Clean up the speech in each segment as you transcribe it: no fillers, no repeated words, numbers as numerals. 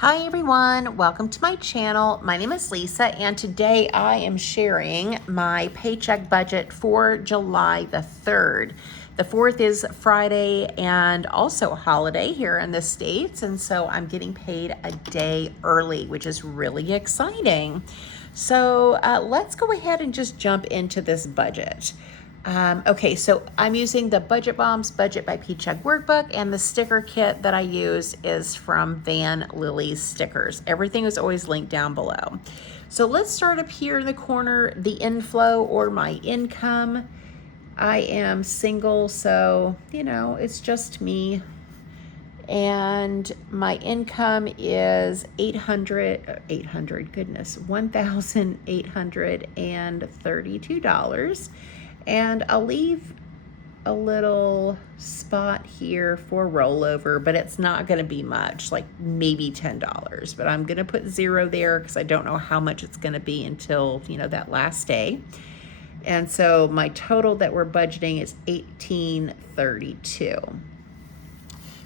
Hi everyone, welcome to my channel. My name is Lisa and today I am sharing my paycheck budget for July the 3rd. The 4th is Friday and also a holiday here in the States, and so I'm getting paid a day early, which is really exciting. So let's go ahead and just jump into this budget. Okay, so I'm using the Budget Bombs Budget by Paycheck workbook, and the sticker kit that I use is from VanLilysStickers. Everything is always linked down below. So let's start up here in the corner, the inflow or my income. I am single, so, it's just me. And my income is $1,832. And I'll leave a little spot here for rollover, but it's not going to be much, like maybe $10. But I'm going to put 0 there because I don't know how much it's going to be until, that last day. And so my total that we're budgeting is $1,832.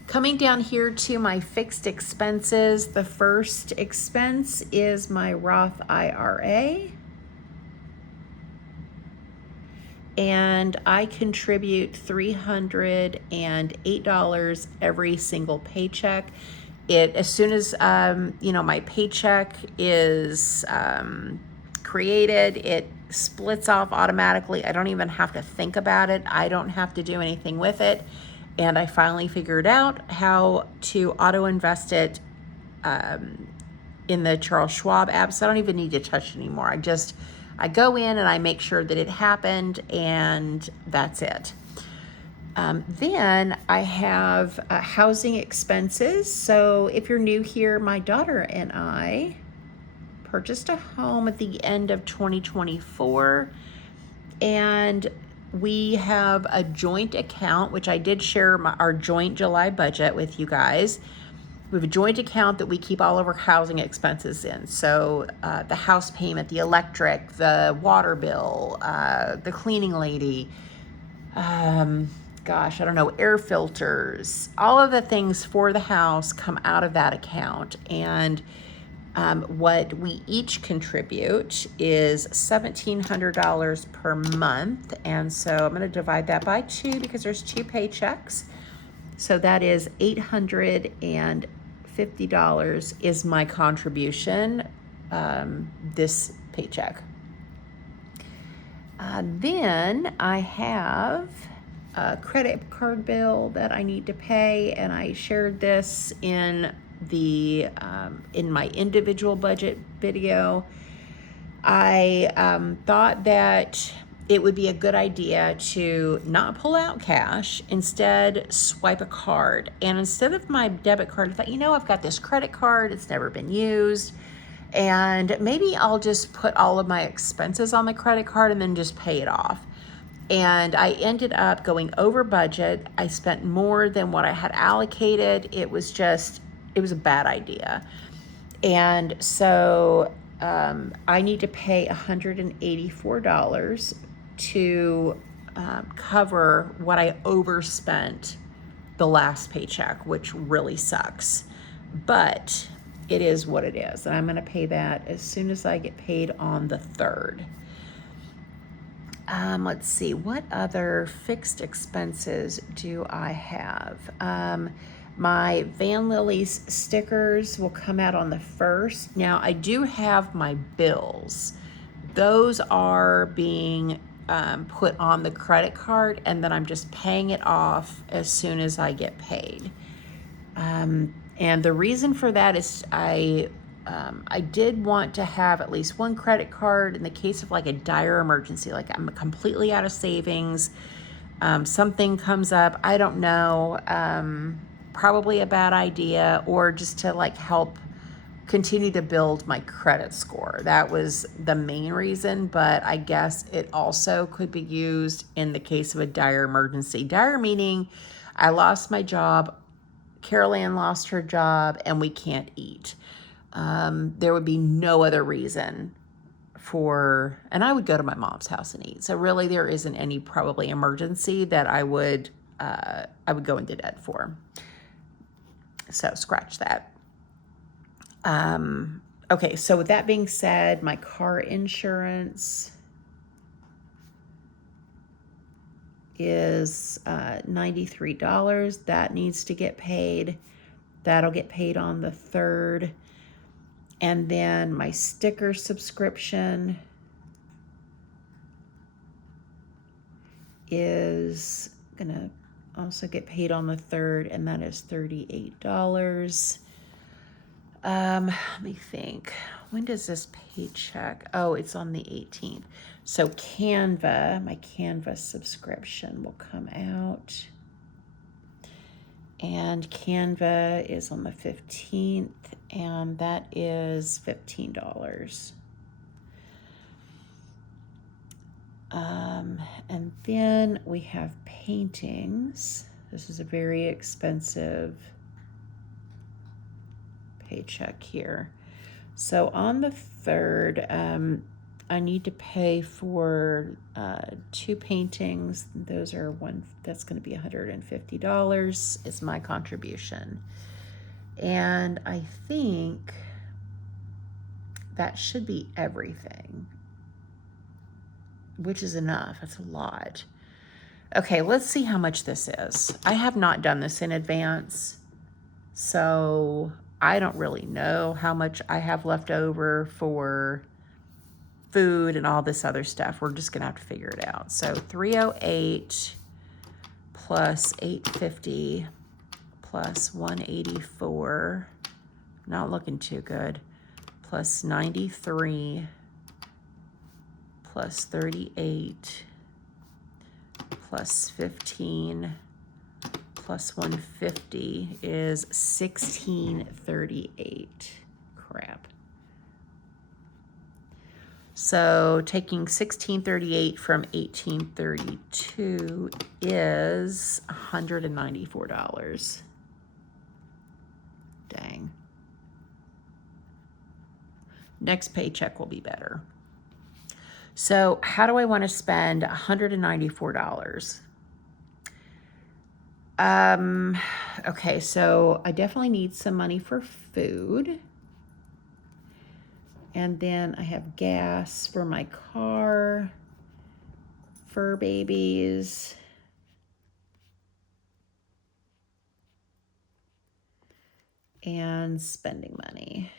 Coming down here to my fixed expenses, the first expense is my Roth IRA. And I contribute $308 every single paycheck. As soon as my paycheck is created, it splits off automatically. I don't even have to think about it. I don't have to do anything with it. And I finally figured out how to auto invest it in the Charles Schwab app, so I don't even need to touch it anymore. I go in and I make sure that it happened, and that's it. Then I have housing expenses. So if you're new here, my daughter and I purchased a home at the end of 2024, and we have a joint account, which I did share our joint July budget with you guys. We have a joint account that we keep all of our housing expenses in. So the house payment, the electric, the water bill, the cleaning lady, air filters, all of the things for the house come out of that account. And what we each contribute is $1,700 per month. And so I'm going to divide that by 2 because there's 2 paychecks. So that is $850 is my contribution this paycheck. Then I have a credit card bill that I need to pay, and I shared this in my individual budget video. I thought that it would be a good idea to not pull out cash, instead swipe a card. And instead of my debit card, I thought, I've got this credit card, it's never been used, and maybe I'll just put all of my expenses on the credit card and then just pay it off. And I ended up going over budget. I spent more than what I had allocated. It was a bad idea. And so I need to pay $184 to cover what I overspent the last paycheck, which really sucks. But it is what it is. And I'm going to pay that as soon as I get paid on the 3rd. Let's see, what other fixed expenses do I have? My VanLilysStickers will come out on the 1st. Now, I do have my bills. Those are being put on the credit card, and then I'm just paying it off as soon as I get paid. And the reason for that is I did want to have at least one credit card in the case of like a dire emergency, like I'm completely out of savings, something comes up, I don't know, probably a bad idea, or just to help continue to build my credit score. That was the main reason, but I guess it also could be used in the case of a dire emergency. Dire meaning I lost my job, Carol Ann lost her job, and we can't eat. There would be no other reason and I would go to my mom's house and eat. So really there isn't any probably emergency that I would go into debt for. So scratch that. Okay, so with that being said, my car insurance is $93. That needs to get paid. That'll get paid on the 3rd. And then my sticker subscription is gonna also get paid on the 3rd, and that is $38. Let me think. When does this paycheck? Oh, it's on the 18th. So Canva, my Canva subscription will come out. And Canva is on the 15th, and that is $15. And then we have paintings. This is a very expensive paycheck here. So on the 3rd, I need to pay for 2 paintings. Those are that's going to be $150 is my contribution. And I think that should be everything, which is enough. That's a lot. Okay, let's see how much this is. I have not done this in advance, so I don't really know how much I have left over for food and all this other stuff. We're just gonna have to figure it out. So 308 plus 850 plus 184, not looking too good, plus 93 plus 38 plus 15 plus 150 is 1638. Crap. So taking 1638 from 1832 is $194. Dang. Next paycheck will be better. So how do I want to spend $194? Okay, so I definitely need some money for food. And then I have gas for my car, fur babies, and spending money.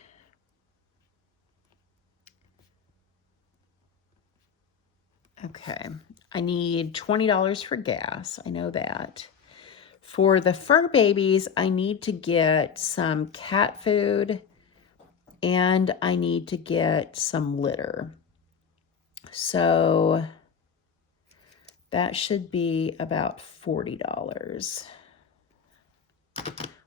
Okay, I need $20 for gas. I know that. For the fur babies, I need to get some cat food and I need to get some litter. So that should be about $40.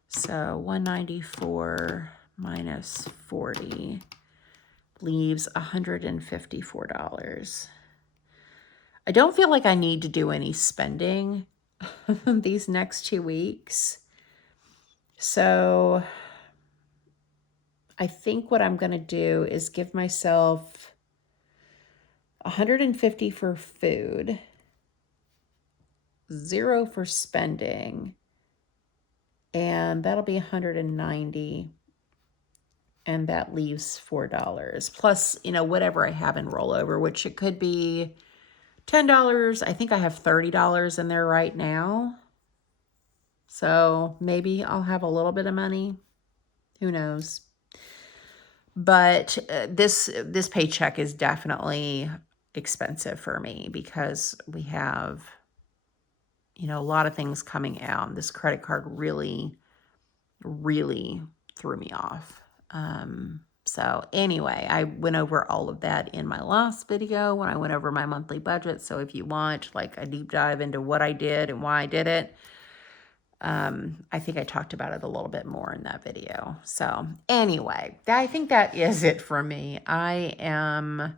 So 194 minus 40 leaves $154. I don't feel like I need to do any spending these next 2 weeks. So I think what I'm going to do is give myself $150 for food, $0 for spending, and that'll be $190, and that leaves $4 plus, whatever I have in rollover, which it could be $10. I think I have $30 in there right now. So maybe I'll have a little bit of money. Who knows? But this paycheck is definitely expensive for me because we have, a lot of things coming out. This credit card really, really threw me off. So anyway, I went over all of that in my last video when I went over my monthly budget. So if you want like a deep dive into what I did and why I did it, I think I talked about it a little bit more in that video. So anyway, I think that is it for me. I am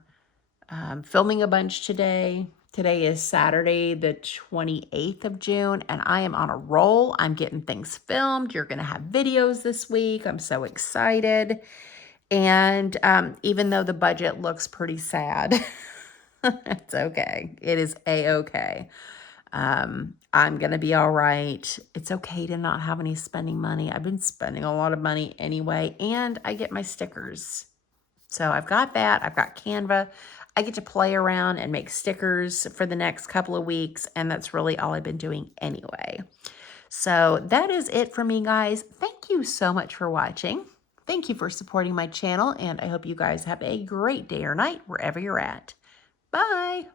filming a bunch today. Today is Saturday, the 28th of June, and I am on a roll. I'm getting things filmed. You're going to have videos this week. I'm so excited. And even though the budget looks pretty sad, it's okay. It is a-okay. I'm going to be all right. It's okay to not have any spending money. I've been spending a lot of money anyway, and I get my stickers. So I've got that. I've got Canva. I get to play around and make stickers for the next couple of weeks, and that's really all I've been doing anyway. So that is it for me, guys. Thank you so much for watching. Thank you for supporting my channel, and I hope you guys have a great day or night wherever you're at. Bye.